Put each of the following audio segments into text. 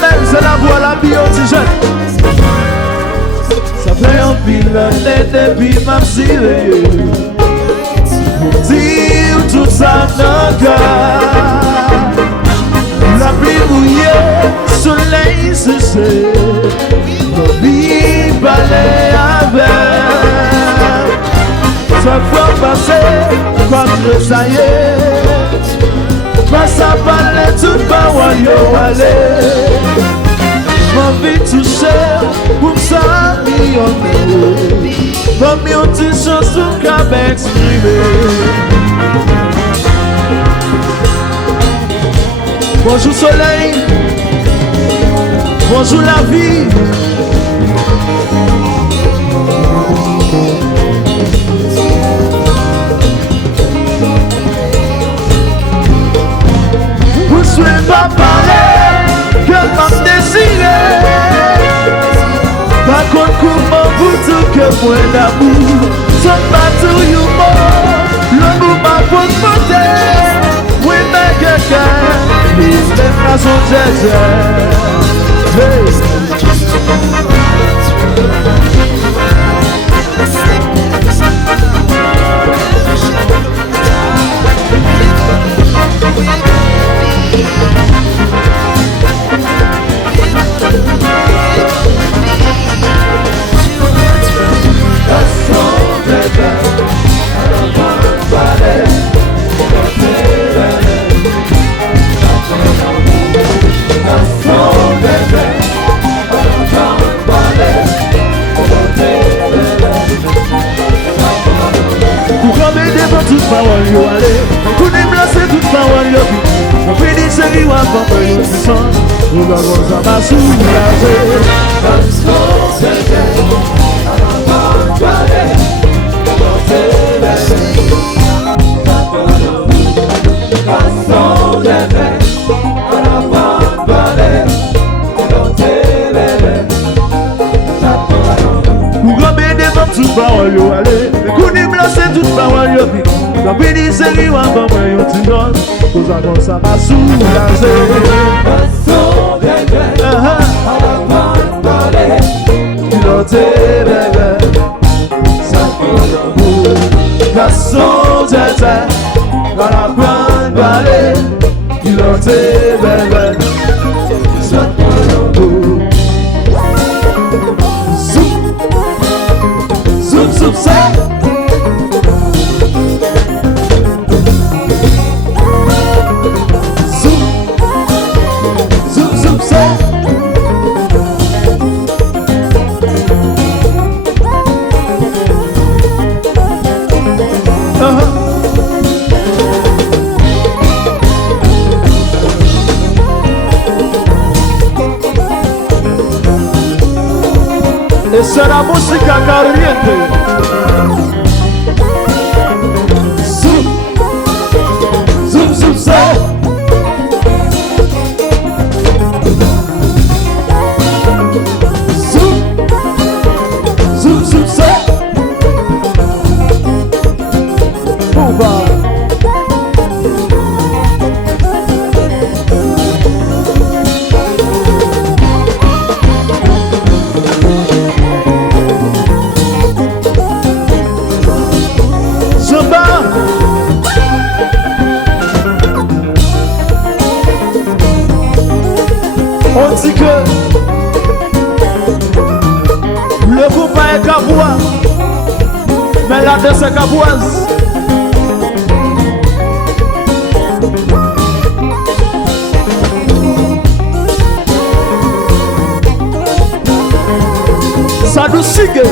belle, c'est la voix, la vie, on jeune. Ça fait un pile depuis ma sirée. Dire tout ça dans le cœur. La pluie mouillée, soleil séché. Vie balai avec. Ça fait passer, contre ça y est. Passe à parler, tout va où yo aller. M'envie toucher, pour ça, comme une petite chanson qu'a exprimé. Bonjour soleil, bonjour la vie. Vous ne souhaitez pas parler, que m'en désirer. Par contre, comment vous dites que moi d'amour, sans pas tout you more, l'amour m'a proposé. Oui, mais quelqu'un, please, let me son judge. Toute parole yo aller, pour nous placer toute parole yo vite. On fait des séries ou un papa yo puissant, nous avons ça va soulager. Parce qu'on s'était, à la bonne balai, on s'est laissé. Parce qu'on s'était, à la bonne balai, on s'est laissé. Pour gommer devant toute parole yo aller, pour nous placer toute parole yo vite. Quand on dit série ou un papa yo puissant, nous avons ça va soulager. Parce qu'on s'était, à la bonne balai, on s'est laissé. Façon j'étais dans la bonne vallée, il a été belle. Soit pour zoom, zoom, zoom, ça. Zoom, zoom, zoom, ça. Essa era a música caliente. Zoom, zoom, zoom, zoom. Zoom, zoom, zoom, zoom. Bomba. On dit que le groupe est cabois, mais la danse est caboise. Ça nous sigue.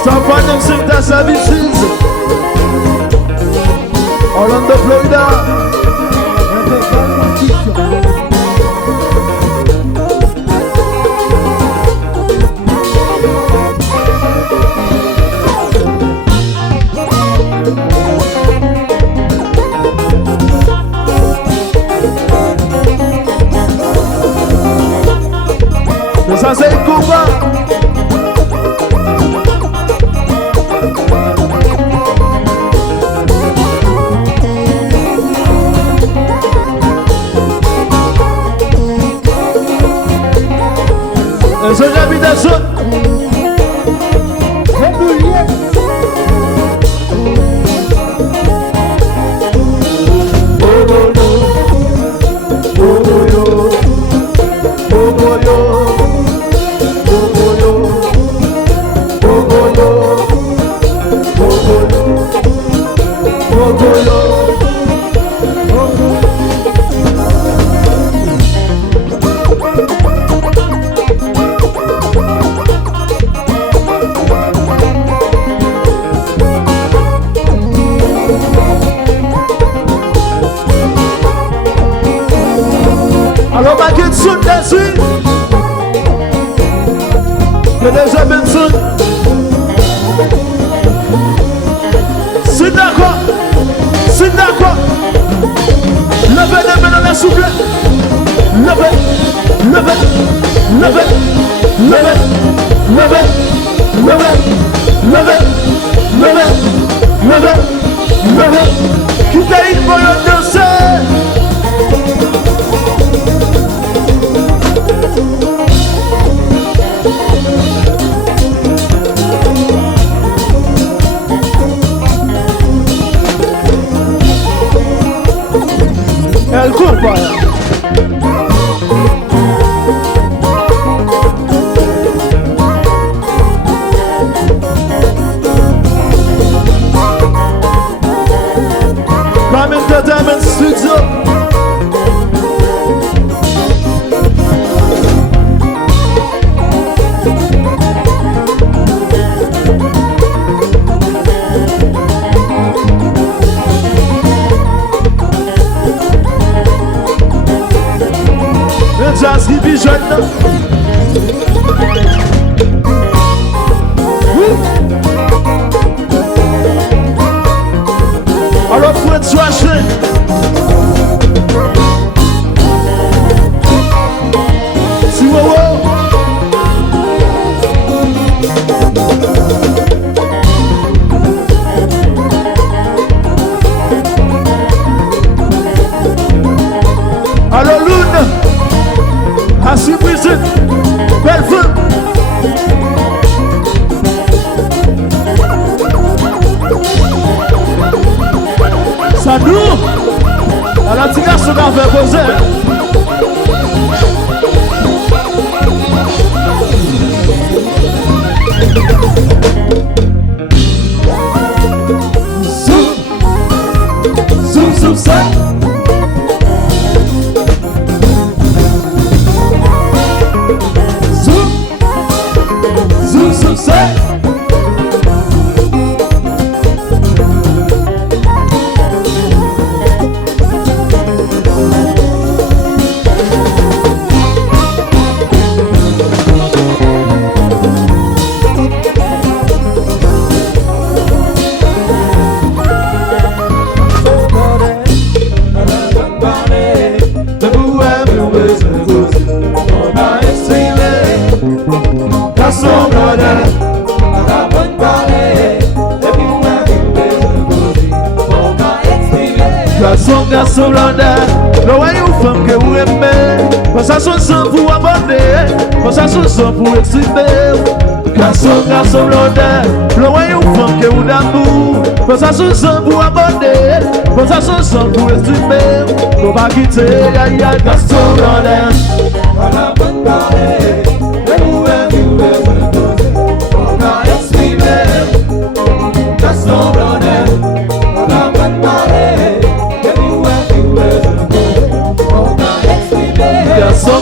Stop finding Singta Services, Orlando, Florida. Alors, ma question dessus. Que déjà Benson. C'est d'accord. C'est d'accord. Levez les mains dans la souple. Levez. Levez. Levez. Levez. Levez. Levez. Levez. Levez. Levez. Levez. Quittez une bonne danser. Elle court pas. Prime Entertainment Studio. Jazz qui vit jeune. Oui. Alors pour être soigné. Si wow wow. Alors Lune. À surprise, belle feu. Ça nous, à la tigre, ce qu'on fait poser. Zoom, zoom, zoom, ça. Garçon blondet, le voyou femme que vous aimez. Pour ça son sang pour aborder, pour ça son sang pour exprimer. Garçon blondet, le voyou femme que vous d'amour. Pour ça son sang pour aborder, pour ça son sang pour exprimer. Pour pas quitter, ya garçon blondet. À la bonne parler, le vous aimez, pour pas exprimer. Garçon blondet, à la bonne parler.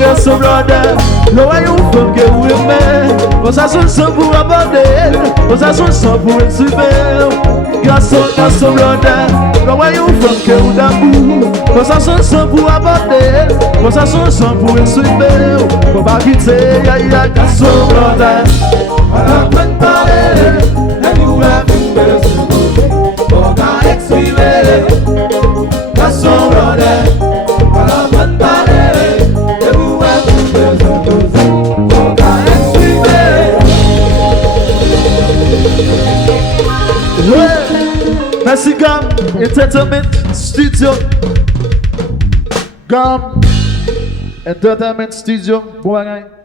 Garçon blondet, le voyou femme que vous aimez. Pour ça son sang pour aborder, pour ça son sang pour exprimer. Garçon blondet, le voyou femme que vous d'amour. Pour ça son sang pour aborder, pour ça son sang pour exprimer. Pour pas quitter, ya garçon blondet. À la bonne parler, et vous pour pas exprimer. Garçon blondet, à la bonne parler. Merci Gam Entertainment Studio. Gam Entertainment Studio. Bon bagaille.